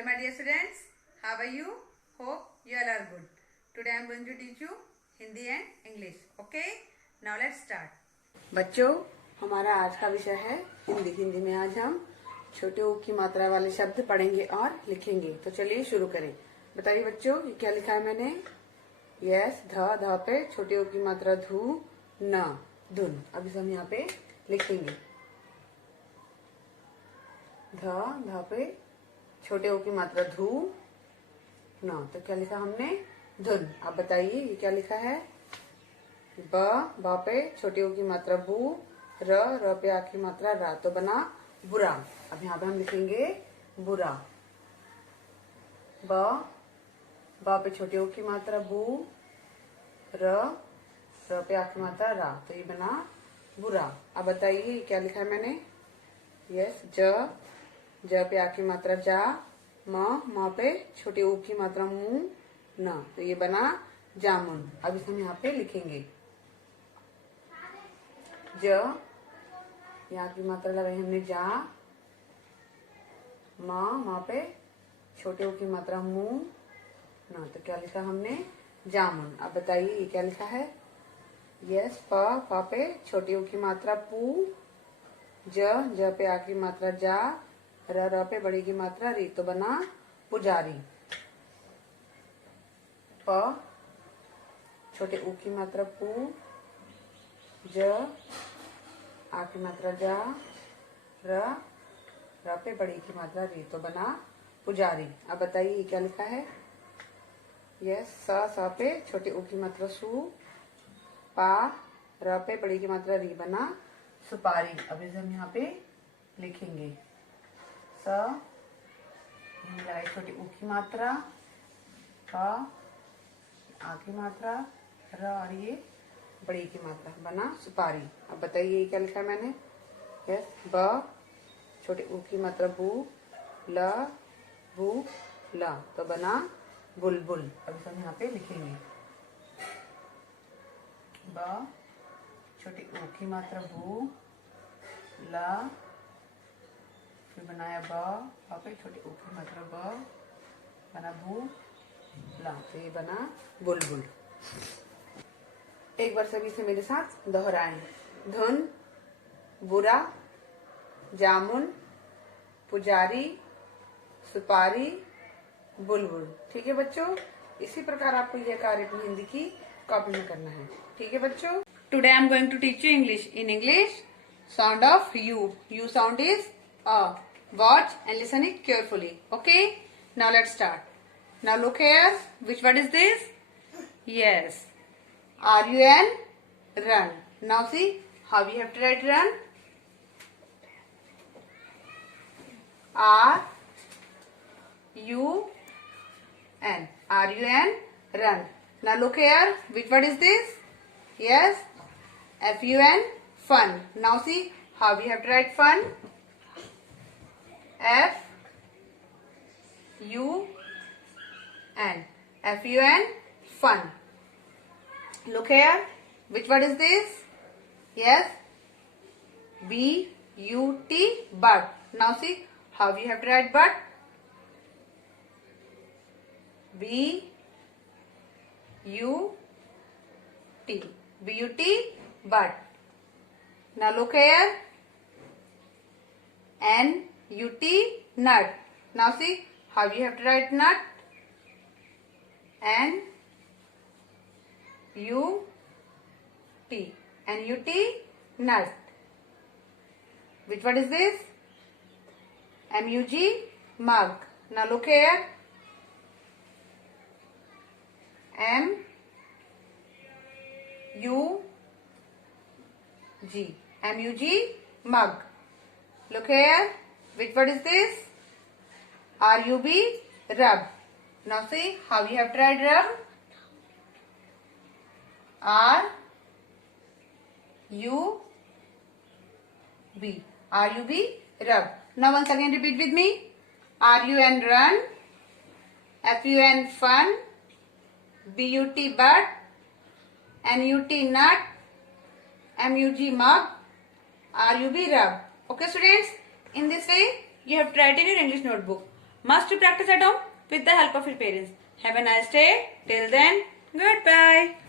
Hello my dear students, how are you? Hope you all are good. Today I am going to teach you Hindi and English. Okay? Now let's start. बच्चों, हमारा आज का विषय है हिंदी। हिंदी में आज हम छोटे ऊ की मात्रा वाले शब्द पढ़ेंगे और लिखेंगे। तो चलिए शुरू करें। बताइए बच्चों, ये क्या लिखा है मैंने? यस, ध पे छोटे ऊ की मात्रा धू, न, धुन। अब इसे हम यहाँ पे लिखेंगे। ध पे छोटे ऊ की मात्रा धू, न, तो क्या लिखा हमने? धुन। अब बताइए ये क्या लिखा है? ब पे छोटे ऊ की मात्रा बू, र पे आ की मात्रा रा, तो बना बुरा। अब यहाँ पे हम लिखेंगे बुरा। ब पे छोटे ऊ की मात्रा बू, र पे आ की मात्रा रा, तो ये बना बुरा। अब बताइए ये क्या लिखा है मैंने? यस, ज पे आ की मात्रा जा, म पे छोटे ऊ की मात्रा मु, न, तो ये बना जामुन। अब इसे हम यहाँ पे लिखेंगे। ज, यहाँ की मात्रा लगाई हमने जा, म पे छोटे ऊ की मात्रा मु, न, तो क्या लिखा हमने? जामुन। अब बताइए ये क्या लिखा है? यस, प पे छोटे ऊ की मात्रा पू, ज पे आ की मात्रा जा, र पे बड़ी की मात्रा री, तो बना पुजारी। प छोटे ऊ की मात्रा पू, ज आ की मात्रा जा, र पे बड़ी की मात्रा री, तो बना पुजारी। अब बताइए ये क्या लिखा है? यस, स पे छोटे ऊ की मात्रा सु, पा, र पे बड़ी की मात्रा री, बना सुपारी। अब इसे हम यहाँ पे लिखेंगे। स लगाई छोटी ऊ की मात्रा, प आ की मात्रा, र और ये बड़ी की मात्रा, बना सुपारी। अब बताइए ये क्या लिखा है मैंने? यस, ब छोटे ऊ की मात्रा बू, ल, तो बना बुलबुल। अब इसे हम यहाँ पे लिखेंगे। ब छोटे ऊ की मात्रा बू, ल, फिर बनाया ब पे छोटे ऊ की मात्रा ब, बना बू, ला, तो ये बना बुलबुल। एक बार सभी से मेरे साथ दोहराएं। धुन, बुरा, जामुन, पुजारी, सुपारी, बुलबुल। ठीक है बच्चों, इसी प्रकार आपको यह कार्य अपनी हिंदी की कॉपी में करना है। ठीक है बच्चों। Today I am going to teach you English. In English, sound of U. U sound is A. Watch and listen it carefully. Okay? Now let's start. Now look here. Which word is this? Yes. R-U-N. Run. Now see how we have to write run. R-U-N. R-U-N. Run. Now look here. Which word is this? Yes. F-U-N. Fun. Now see how we have to write fun. F-U-N. F-U-N. Fun. Look here. Which word is this? Yes. B-U-T. But. Now see how we have to write but. B-U-T. B-U-T. But. Now look here. N-U-T. Nut. Now see how you have to write nut. N-U-T. N-U-T. Nut. Which word is this? M-U-G. Mug. Now look here. M-U-G. M-U-G. Mug. Look here. Which word is this? R-U-B. Rub. Now see how you have to write rub. R-U-B. R-U-B. Rub. Now once again repeat with me. R-U-N. Run. F-U-N. Fun. B-U-T. But. N-U-T. Nut. M-U-G. Mug. R-U-B. Rub. Okay students, in this way you have to write in your English notebook. Must practice at home with the help of your parents. Have a nice day. Till then, goodbye.